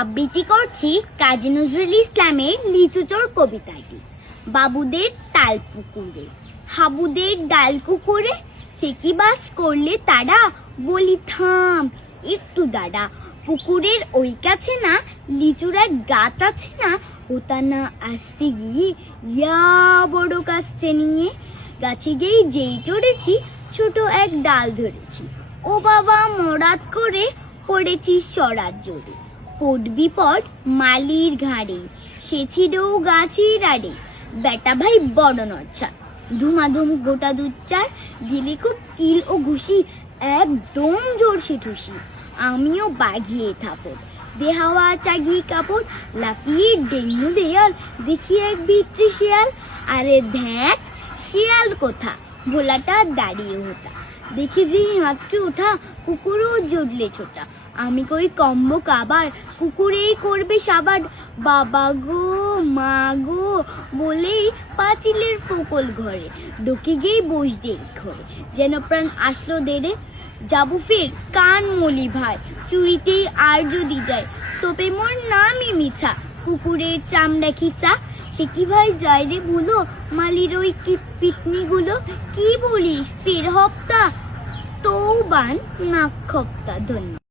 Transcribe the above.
আবৃত্তি করছি কাজী নজরুল ইসলামের লিচু চোর কবিতাটি। বাবুদের তাল পুকুরে, হাবুদের ডাল কুকুরে, সে কি বাস করলে তারা, বলি থাম একটু দাঁড়া। পুকুরের ওই কাছে না লিচুর এক গাছ আছে না, ওটা না আসতে গিয়ে ইয়া বড় কাছে নিয়ে, গাছে গিয়ে যেই চড়েছি ছোট এক ডাল ধরেছি, ও বাবা মরাত করে পড়েছি সরাত জোরে। পট বিপদ মালির ঘাড়ে, সে ছিল গাছের আড়ে, বেটা ভাই বড় নচ্ছা, ধুমাধুম গোটা দুচ্চার, দিলে খুব কিল ও ঘুষি, একদম জোরসে ঠুসি। আমিও বাঘিয়ে থাপড়, দেহাওয়া চাগিয়ে কাপড়, লাফিয়ে ডেঙ্গু দেয়াল, দেখি এক বিক্রি শিয়াল, আরে ধ্যাত শিয়াল কোথা, ভোলাটা দাঁড়িয়ে হতা, দেখে যে হাতকে ওঠা, কুকুরও জড়লে ছোটা। আমি কই কম্ব কাবার, কুকুরেই করবে সাবার, বাবা গো মা গো বলেই পাঁচিলের ফোকল ঘরে, ঢুকে গিয়ে বসতে ঘরে, যেন প্রাণ আসলো দেরে। যাবো ফের কান মলি ভাই, চুরিতেই আর যদি যায়, তোপে মোর নামই মিছা, কুকুরের চামড়া খিচা। সে কি ভাই যায় রে ভুলো, মালির ওই পিটনি গুলো, কি বলিস ফের হপ্তা, তৌবান নাক খপ্তা। ধন্যবাদ।